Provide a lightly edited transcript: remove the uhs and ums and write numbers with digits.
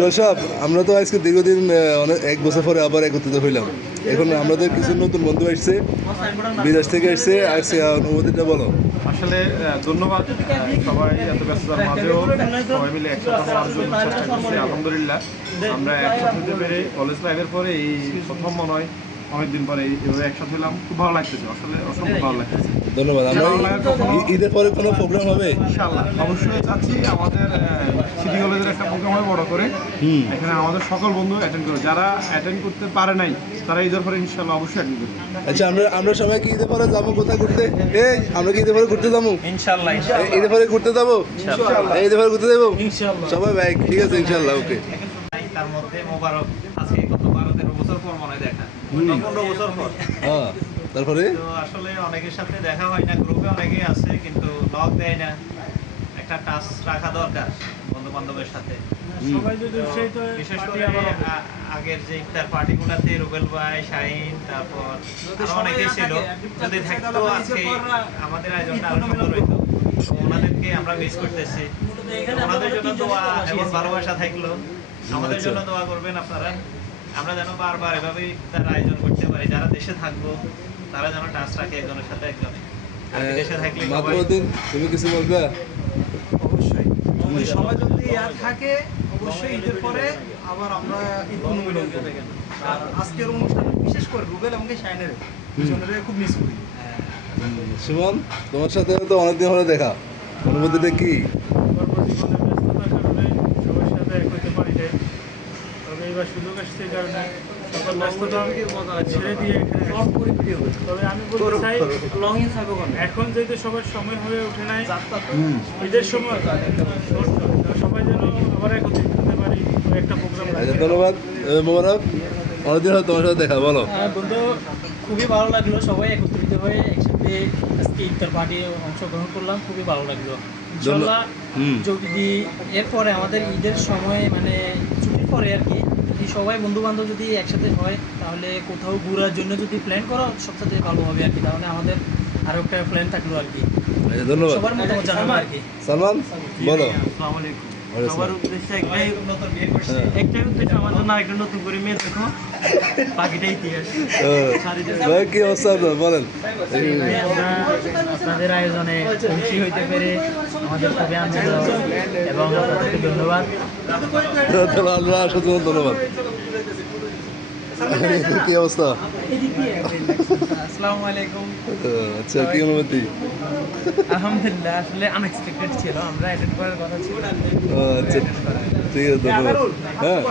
ইকবাল সাহেব, আমরা তো আজকে দীর্ঘদিন অনেক 1 বছর পরে আবার একত্রিত হইলাম। এখন আমাদের কিছু নতুন বন্ধু আসছে, বিদেশ থেকে আসছে। আজকে অনুভূতিটা বলো। আসলে ধন্যবাদ সবাই এত ব্যস্ততার মাঝেও সবাই মিলে একসাথে হওয়ার জন্য চেষ্টা করছি। আলহামদুলিল্লাহ আমরা একসাথে হতে পেরে কলেজ লাইফের পরে এই প্রথম মনে হয় অনেকদিন পরে এইভাবে একসাথে হলাম। খুব ভালো লাগতেছে, আসলে অসম্ভব ভালো লাগতেছে। ধন্যবাদ। ঈদের পরে কোনো প্রোগ্রাম হবে ইনশাআল্লাহ অবশ্যই চাচ্ছি আমাদের সিটি কলেজের একটা প্রোগ্রাম হয় বড় করে, এখানে আমাদের সকল বন্ধু অ্যাটেন্ড করে। যারা অ্যাটেন্ড করতে পারে নাই তারা ঈদের পরে ইনশাআল্লাহ অবশ্যই অ্যাটেন্ড করবে। আচ্ছা, আমরা সবাই কি ঈদের পরে যাবো কোথায় ঘুরতে? এই আমরা কি ঈদের পরে ঘুরতে যাবো? ইনশাআল্লাহ ঈদের পরে ঘুরতে যাবো, ঈদের পরে ঘুরতে যাবো ইনশাআল্লাহ সবাই ভাই। ঠিক আছে, ইনশাআল্লাহ। ওকে। তার মধ্যে মোবারক আজকে কত 12-13 বছর পর মনে হয় দেখা, 15 বছর পর। হ্যাঁ, তারপরে তো আসলে অনেকের সাথে দেখা হয় না, গ্রুপে অনেকেই আছে কিন্তু লক দেয় না। একটা টাচ রাখা দরকার বন্ধু বান্ধবের সাথে। বিশেষ করে আগের যে ইফতার পার্টিগুলোতে রুবেল ভাই, শাহিন, তারপর আরো অনেকেই ছিল। যদি থাকতো আজকে আমাদের আয়োজনটা আরো সুন্দর হইতো। তো ওনাদেরকে আমরা মিস করতেছি। ওনাদের জন্য দোয়া এবং ভালোবাসা থাকলো। আমাদের জন্য দোয়া করবেন আপনারা। আমরা যেন বারবার এভাবেই তার আয়োজন করতে পারি। যারা দেশে থাকবো তারা যেন টাচ রাখে একজনের সাথে একজনে। আর দেশে থাকলে মাতবুদ্দিন, তুমি কিছু বলবে? অবশ্যই সবাই যদি থাকে অবশ্যই ঈদের পরে আবার আমরা ঈদ অনুমিলন করব। আর আজকের অনুষ্ঠানে বিশেষ করে রুবেল এবং শাইনের দুজনের খুব মিস করি। সুমন, তোমার সাথে তো অনেকদিন হলো দেখা, অনুভূতিটা কি? কর্মজীবনের ব্যস্ততার কারণে সবার সাথে এক হইতে পারি নাই। তবে এবার সুযোগ আসছে এই কারণে সকল ব্যস্ততা ছেড়ে দিয়ে তবে আমি বলতে চাই এখন যেহেতু সবার সময় হয়ে ওঠে নাই, ঈদের সময় সবাই যেন আবার একত্রিত হতে পারি একটা প্রোগ্রাম। ধন্যবাদ মোবারক, অনেকদিন হলো তোমার সাথে দেখা, বলো। বন্ধু খুবই ভালো লাগলো, সবাই একত্রিত হয়ে একসাথে আজকে ইফতার পার্টি অংশগ্রহণ করলাম, খুবই ভালো লাগলো। ইনশাআল্লাহ যদি এরপরে আমাদের ঈদের সময় মানে ছুটির পরে আর কি, যদি সবাই বন্ধু বান্ধব যদি একসাথে হয় তাহলে কোথাও ঘোরার জন্য যদি প্ল্যান করো সবচেয়ে ভালো হবে আর কি। তাহলে আমাদের আরো একটা প্ল্যান থাকলো আর কি। ধন্যবাদ। সবার মতামত জানাবো আর কি। সালমান, বলো। আসসালামু আলাইকুম। সবার উদ্দেশ্যে একটাই উদ্দেশ্য, আমার জন্য আরেকটা নতুন করে মেয়ে দেখো, বাকিটা ইতিহাস। ভাই কি অবস্থা বলেন? আমরা আপনাদের আয়োজনে খুশি হইতে পেরে আমাদের খুবই আনন্দ এবং আপনাদেরকে ধন্যবাদ। আল্লাহ আসার জন্য ধন্যবাদ। কি অবস্থা? আসসালামু আলাইকুম। আচ্ছা, কি অনুভূতি? আলহামদুলিল্লাহ, আসলে আনএক্সপেক্টেড ছিল, আমরা অ্যাটেন্ড করার কথা ছিল। আচ্ছা, ঠিক আছে, ধন্যবাদ। হ্যাঁ।